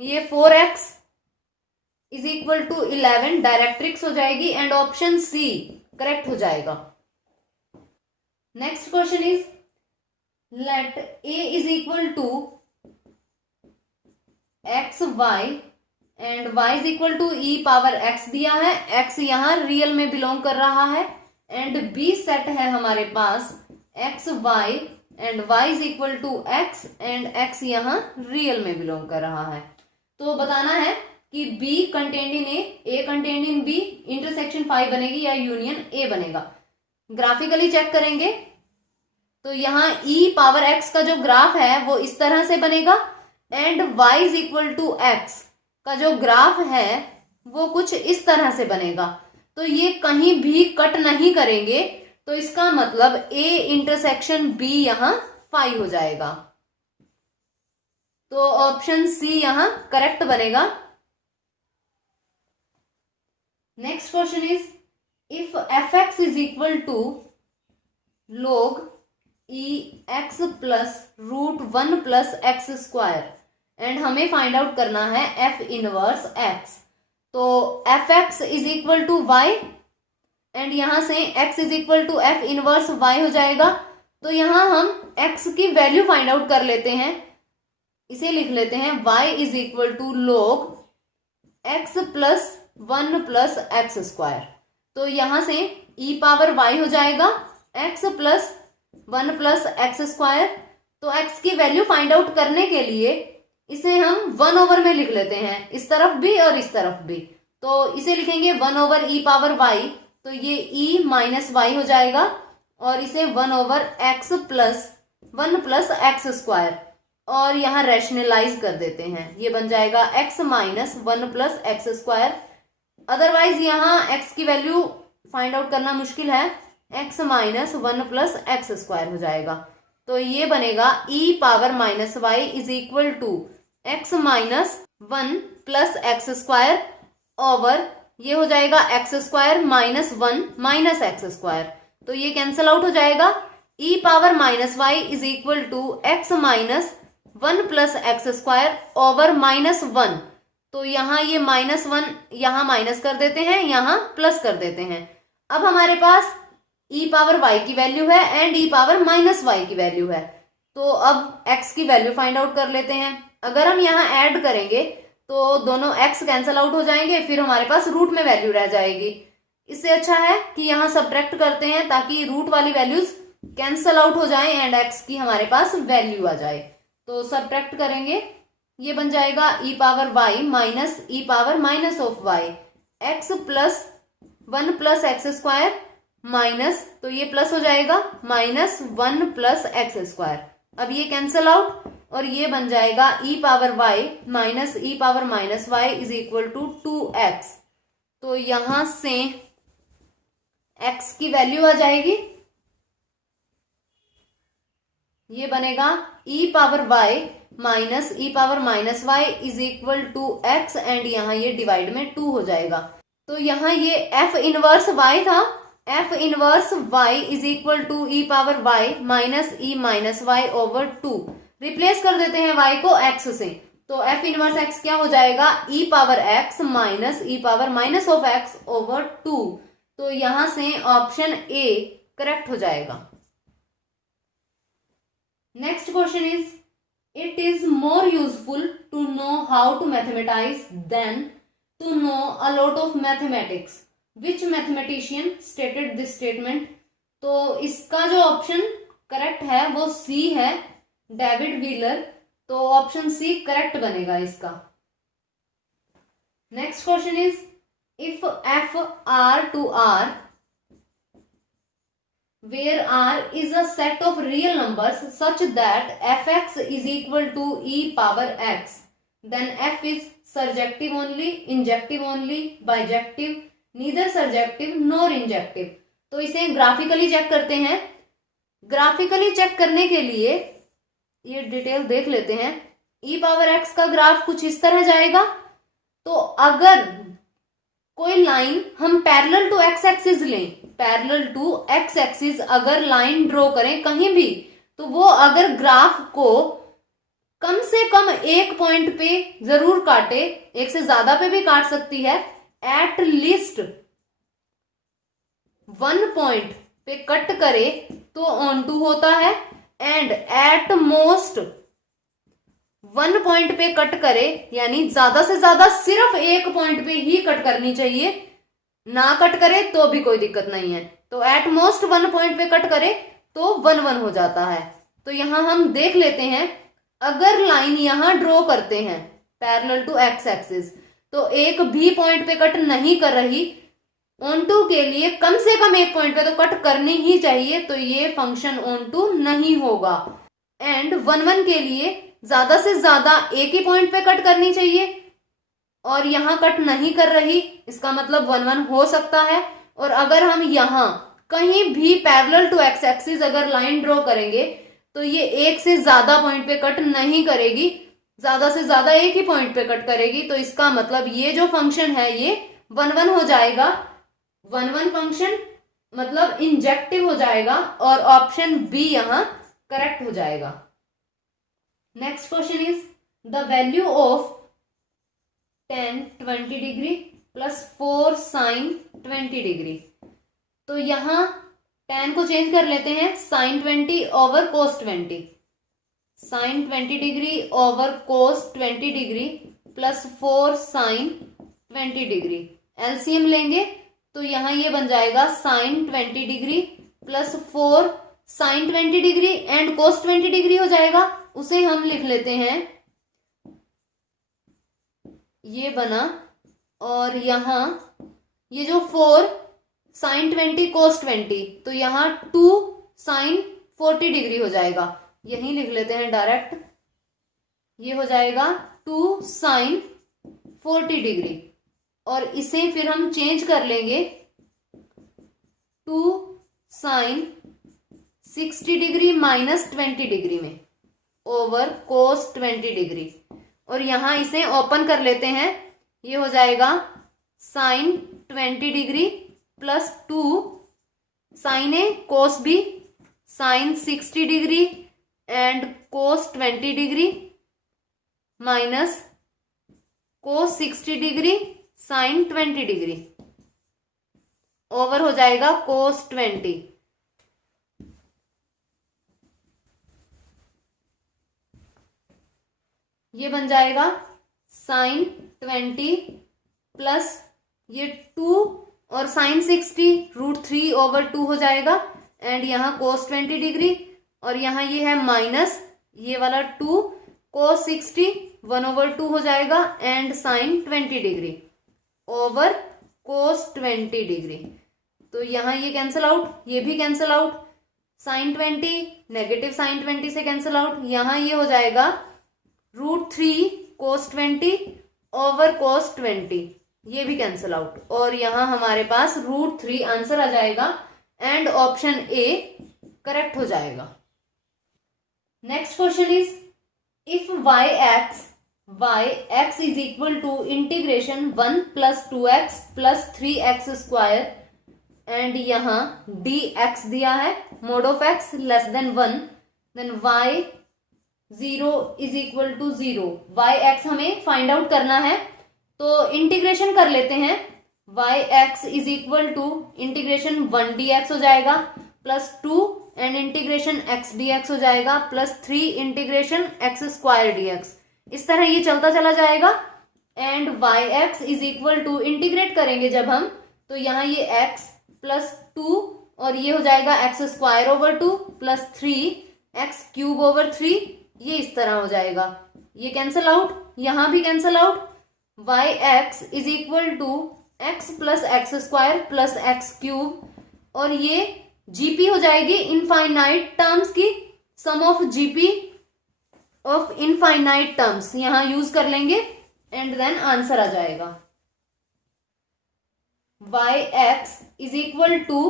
ये 4x is equal to 11 directrix हो जाएगी एंड ऑप्शन सी करेक्ट हो जाएगा। Next question is let a is equal to xy and y is equal to e power x दिया है, x यहाँ रियल में बिलोंग कर रहा है एंड b सेट है हमारे पास x y and y is equal to x and x यहाँ रियल में बिलोंग कर रहा है। तो बताना है कि b contained in a contained in b intersection 5 बनेगी या यूनियन a बनेगा। ग्राफिकली चेक करेंगे तो यहाँ e पावर x का जो ग्राफ है वो इस तरह से बनेगा and y is equal to x का जो ग्राफ है वो कुछ इस तरह से बनेगा। तो ये कहीं भी कट नहीं करेंगे, तो इसका मतलब a इंटरसेक्शन b यहाँ 5 हो जाएगा। तो ऑप्शन सी यहाँ करेक्ट बनेगा। Next question is if fx is equal to log ex plus √1 plus x square and हमें फाइंड आउट करना है f इनवर्स x। तो fx is equal to y and यहां से x is equal to f inverse y हो जाएगा। तो यहां हम x की वैल्यू फाइंड आउट कर लेते हैं। इसे लिख लेते हैं y is equal to log x plus 1 plus x square. तो यहां से e पावर y हो जाएगा x plus 1 plus x square. तो x की वैल्यू फाइंड आउट करने के लिए इसे हम 1 ओवर में लिख लेते हैं, इस तरफ भी और इस तरफ भी। तो इसे लिखेंगे 1 ओवर e पावर y, तो ये e माइनस वाई हो जाएगा, और इसे 1 over x plus 1 plus x square, और यहाँ रैशनलाइज कर देते हैं, ये बन जाएगा x minus 1 plus x square. Otherwise यहाँ x की वैल्यू फाइंड आउट करना मुश्किल है, x minus 1 plus x square हो जाएगा। तो ये बनेगा e power minus y is equal to x minus 1 plus x square over ये हो जाएगा x square minus 1 minus x square. तो ये कैंसल आउट हो जाएगा। e power minus y is equal to x minus 1 plus x square over minus 1। तो यहाँ ये माइनस 1 यहाँ माइनस कर देते हैं, यहाँ प्लस कर देते हैं। अब हमारे पास e पावर y की वैल्यू है and e power minus y की वैल्यू है। तो अब x की वैल्यू फाइंड आउट कर लेते हैं। अगर हम यहाँ ऐड करेंगे तो दोनों x कैंसल आउट हो जाएंगे, फिर हमारे पास रूट में वैल्यू रह जाएगी। इससे अच्छा है कि यहाँ सब्ट्रैक्ट करते हैं ताकि रूट वाली वैल्यूज कैंसल आउट हो जाएं एंड x की हमारे पास वैल्यू आ जाए। तो सब्ट्रैक्ट करेंगे, ये बन जाएगा e power y minus e power minus of y x plus 1 plus x square minus, तो ये प्लस हो जाएगा माइनस 1 प्लस एक्स स्क्वायर। अब ये कैंसल आउट और ये बन जाएगा e power y minus e power minus y is equal to 2x। तो यहां से x की वैल्यू आ जाएगी, ये बनेगा e power y minus e power minus y is equal to x and यहाँ ये डिवाइड में 2 हो जाएगा। तो यहाँ ये f इनवर्स y था, f inverse y is equal to e power y minus e minus y over 2। Replace कर देते हैं y को x से, तो f इनवर्स x क्या हो जाएगा e power x minus e power minus of x over 2। तो यहां से ऑप्शन ए करेक्ट हो जाएगा। Next question is it is more useful to know how to mathematize than to know a lot of mathematics, which mathematician stated this statement. तो इसका जो option correct है वो सी है, डेविड व्हीलर। तो option C correct बनेगा इसका। Next question is if f r to r where r is a set of real numbers such that fx is equal to e power x, then f is surjective only, injective only, bijective, neither surjective nor injective। तो इसे graphically check करते हैं। Graphically check करने के लिए ये detail देख लेते हैं। e पावर x का ग्राफ कुछ इस तरह जाएगा। तो अगर कोई लाइन हम पैरेलल टू एक्स एक्सिस लें, पैरेलल टू एक्स एक्सिस अगर लाइन ड्रॉ करें कहीं भी, तो वो अगर ग्राफ को कम से कम एक पॉइंट पे जरूर काटे, एक से ज्यादा पे भी काट सकती है, एट लीस्ट 1 पॉइंट पे कट करे तो ऑन टू होता है, एंड एट मोस्ट 1 पॉइंट पे कट करे, यानी ज्यादा से ज्यादा सिर्फ एक पॉइंट पे ही कट करनी चाहिए, ना कट करे तो भी कोई दिक्कत नहीं है। तो एट मोस्ट 1 पॉइंट पे कट करे तो 1 1 हो जाता है। तो यहां हम देख लेते हैं, अगर लाइन यहां ड्रॉ करते हैं पैरेलल टू एक्स एक्सिस, तो एक भी पॉइंट पे कट नहीं कर रही, ऑन टू के लिए कम से कम एक पॉइंट पे तो कट करनी ही चाहिए, तो ये फंक्शन ऑन टू नहीं होगा। एंड 1 1 के लिए ज्यादा से ज्यादा एक ही पॉइंट पे कट करनी चाहिए, और यहां कट नहीं कर रही, इसका मतलब 1 1 हो सकता है। और अगर हम यहां कहीं भी पैरेलल टू एक्स एक्सिस अगर लाइन ड्रॉ करेंगे तो ये एक से ज्यादा पॉइंट पे कट नहीं करेगी, ज्यादा से ज्यादा एक ही पॉइंट पे कट करेगी। तो इसका मतलब ये जो फंक्शन है ये 1 1 हो जाएगा। 1 1 फंक्शन मतलब इंजेक्टिव हो जाएगा, और ऑप्शन बी यहां करेक्ट हो जाएगा। Next question is the value of tan 20 degree plus 4 sin 20 degree. तो यहां tan को चेंज कर लेते हैं, sin 20 over cos 20, sin 20 degree over cos 20 degree plus 4 sin 20 degree. LCM लेंगे तो यहां ये बन जाएगा sin 20 degree plus 4 sin 20 degree and cos 20 degree हो जाएगा। उसे हम लिख लेते हैं, ये बना, और यहां ये जो 4 sin 20 cos 20, तो यहां 2 sin 40 डिग्री हो जाएगा, यही लिख लेते हैं डायरेक्ट। ये हो जाएगा 2 sin 40 डिग्री, और इसे फिर हम चेंज कर लेंगे 2 sin 60 डिग्री माइनस 20 डिग्री में ओवर cos 20 डिग्री, और यहां इसे ओपन कर लेते हैं। ये हो जाएगा sin 20 degree plus 2 sin A cos B sin 60 degree and cos 20 degree minus cos 60 degree sin 20 degree over हो जाएगा cos 20। ये बन जाएगा sin 20 प्लस ये 2 और sin 60 √3 ओवर 2 हो जाएगा, एंड यहाँ cos 20 डिग्री, और यहाँ ये है माइनस ये वाला 2 cos 60 1 ओवर 2 हो जाएगा, and sin 20 degree over cos 20 degree. तो यहाँ ये कैंसिल आउट, ये भी cancel out, sin 20 negative sin 20 से कैंसिल आउट। यहाँ ये हो जाएगा √3 cos 20 ओवर cos 20, ये भी कैंसिल आउट, और यहां हमारे पास √3 आंसर आ जाएगा एंड ऑप्शन ए करेक्ट हो जाएगा। Next question is if y x is equal to integration 1 plus 2x plus 3x square, and यहां dx दिया है, mod of x less than 1, then y 0 is equal to 0, yx हमें find out करना है, तो integration कर लेते हैं। yx is equal to integration 1 dx हो जाएगा plus 2 and integration x dx हो जाएगा plus 3 integration x square dx। इस तरह ये चलता चला जाएगा, and yx is equal to integrate करेंगे जब हम, तो यहाँ ये x प्लस 2 और ये हो जाएगा x square over 2 plus 3x cube over 3, ये इस तरह हो जाएगा। ये कैंसिल आउट, यहां भी cancel out. yx is equal to x plus x square plus x cube, और ये जीपी हो जाएगी इनफाइनाइट टर्म्स की, sum of GP of infinite terms यहां यूज कर लेंगे, एंड देन आंसर आ जाएगा yx is equal to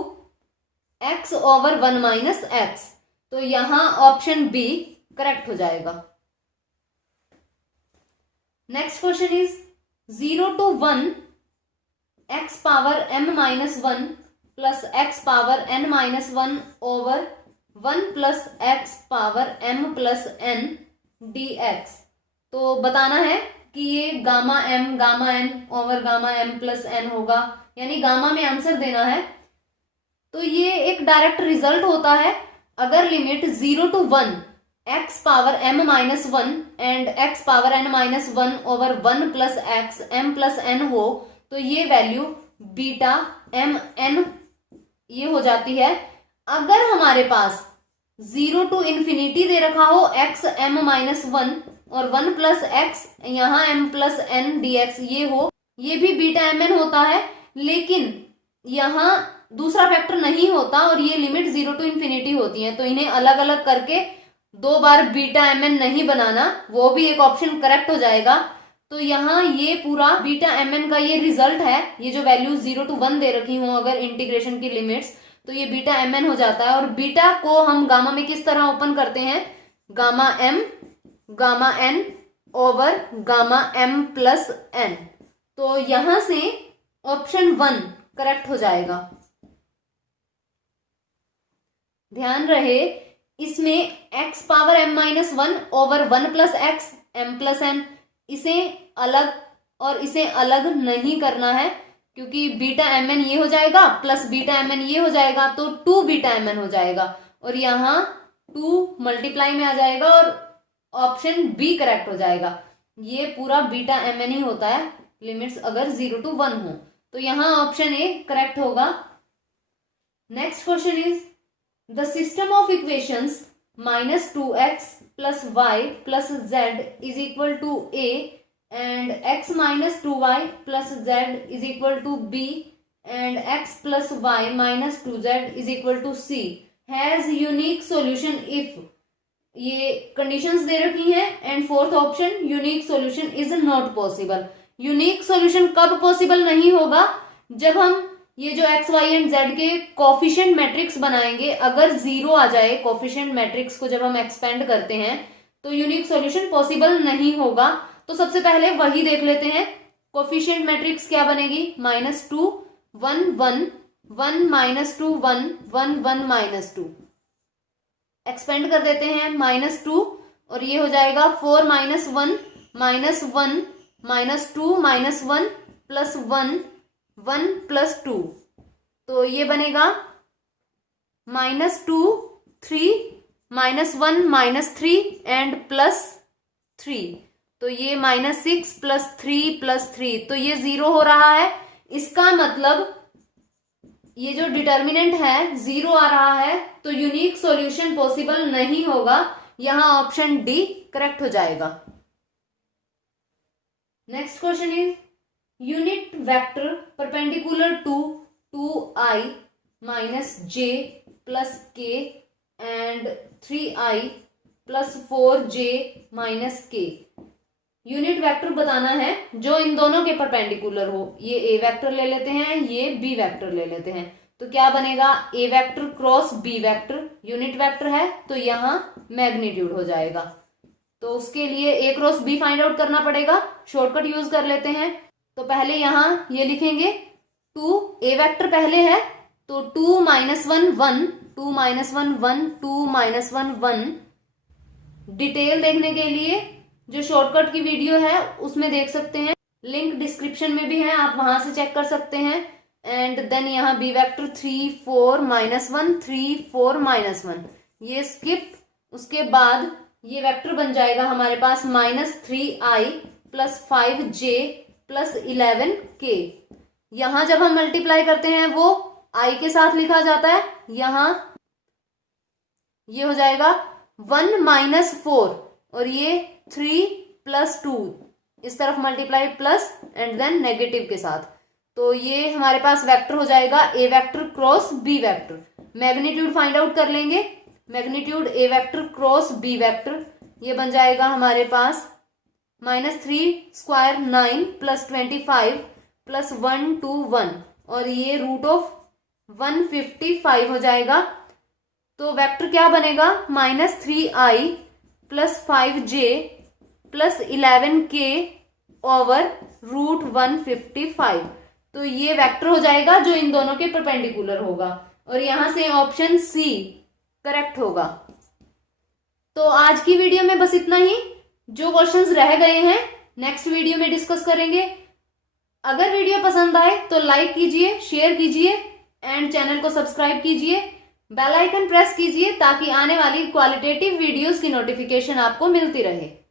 x over 1 minus x, तो यहां ऑप्शन बी करेक्ट हो जाएगा। Next question is 0 to 1 x power m minus 1 plus x power n minus 1 over 1 plus x power m plus n dx। तो बताना है कि ये gamma n over gamma m plus n होगा, यानी gamma में आंसर देना है। तो ये एक डायरेक्ट रिजल्ट होता है, अगर limit 0 to 1 x power m minus 1 and x power n minus 1 over 1 plus x m plus n हो, तो ये वैल्यू बीटा m n ये हो जाती है। अगर हमारे पास 0 टू इन्फिनिटी दे रखा हो x m माइनस 1 और 1 प्लस x यहाँ m प्लस n dx ये हो, ये भी बीटा m n होता है, लेकिन यहाँ दूसरा फैक्टर नहीं होता और ये लिमिट 0 टू इन्फिनिटी होती है, तो इन्हें अलग अलग करके 2 बार बीटा एम एन नहीं बनाना, वो भी एक ऑप्शन करेक्ट हो जाएगा। तो यहाँ ये पूरा बीटा एम एन का ये रिजल्ट है, ये जो वैल्यू 0 to 1 दे रखी हो अगर इंटीग्रेशन की लिमिट्स, तो ये बीटा एम एन हो जाता है। और बीटा को हम गामा में किस तरह ओपन करते हैं, gamma m gamma n over gamma m plus n, तो यहां से ऑप्शन 1 करेक्ट हो जाएगा। ध्यान रहे इसमें x power m minus 1 over 1 plus x m plus n, इसे अलग और इसे अलग नहीं करना है, क्योंकि बीटा एम एन ये हो जाएगा प्लस बीटा एम एन ये हो जाएगा, तो 2 बीटा एम एन हो जाएगा और यहाँ 2 मल्टीप्लाई में आ जाएगा और ऑप्शन बी करेक्ट हो जाएगा। ये पूरा बीटा एम एन ही होता है लिमिट्स अगर 0 to 1 हो, तो यहाँ ऑप्शन ए करेक्ट होगा। Next question is the system of equations -2x plus y plus z is equal to a and x minus 2y plus z is equal to b and x plus y minus 2z is equal to c has unique solution if ये conditions दे रखी हैं and fourth option unique solution is not possible. Unique solution कब possible नहीं होगा? जब हम ये जो एक्स वाई एंड जेड के कोफिशिएंट मैट्रिक्स बनाएंगे, अगर 0 आ जाए कोफिशिएंट मैट्रिक्स को जब हम एक्सपेंड करते हैं तो यूनिक सॉल्यूशन पॉसिबल नहीं होगा। तो सबसे पहले वही देख लेते हैं। कोफिशिएंट मैट्रिक्स क्या बनेगी? -2 1 1 1 -2 1 1 1 -2। एक्सपेंड कर देते हैं -2 और ये हो जाएगा 4 - 1 -1 -2 -1 प्लस 1 1 प्लस 2, तो ये बनेगा -2 3 -1 -3 एंड +3, तो ये -6 + 3 + 3, तो ये 0 हो रहा है। इसका मतलब ये जो डिटर्मिनेंट है 0 आ रहा है, तो यूनिक सॉल्यूशन पॉसिबल नहीं होगा। यहां ऑप्शन डी करेक्ट हो जाएगा। Next question is unit vector perpendicular to 2i - j plus k and 3i plus 4j minus k। Unit vector बताना है जो इन दोनों के परपेंडिकुलर हो। ये ए वेक्टर ले लेते हैं, ये बी वेक्टर ले लेते हैं, तो क्या बनेगा? A vector cross b vector, unit vector है तो यहाँ मैग्नीट्यूड हो जाएगा। तो उसके लिए a cross b find out करना पड़ेगा, शॉर्टकट यूज कर लेते हैं। तो पहले यहां ये लिखेंगे 2, ए वेक्टर पहले है तो 2 - 1 1 2 - 1 1 2 - 1 1। डिटेल देखने के लिए जो शॉर्टकट की वीडियो है उसमें देख सकते हैं, लिंक डिस्क्रिप्शन में भी है, आप वहां से चेक कर सकते हैं। एंड देन यहाँ बी वेक्टर 3 4 - 1 3 4 - 1, ये स्किप। उसके बाद ये वेक्टर बन जाएगा हमारे पास -3i + 5j + 11k। यहां जब हम मल्टीप्लाई करते हैं वो i के साथ लिखा जाता है, यहां ये हो जाएगा 1 - 4 और ये 3 + 2, इस तरफ multiply plus and then negative के साथ, तो ये हमारे पास वेक्टर हो जाएगा a vector cross b vector. Magnitude find out कर लेंगे। Magnitude a vector cross b vector ये बन जाएगा हमारे पास -3² 9 + 25 + 1 2 1 और ये √155 हो जाएगा। तो वेक्टर क्या बनेगा? -3i + 5j + 11k over √155। तो ये वेक्टर हो जाएगा जो इन दोनों के परपेंडिकुलर होगा और यहां से ऑप्शन सी करेक्ट होगा। तो आज की वीडियो में बस इतना ही। जो क्वेश्चंस रह गए हैं नेक्स्ट वीडियो में डिस्कस करेंगे। अगर वीडियो पसंद आए तो लाइक कीजिए, शेयर कीजिए एंड चैनल को सब्सक्राइब कीजिए, बेल आइकन प्रेस कीजिए ताकि आने वाली क्वालिटेटिव वीडियोस की नोटिफिकेशन आपको मिलती रहे।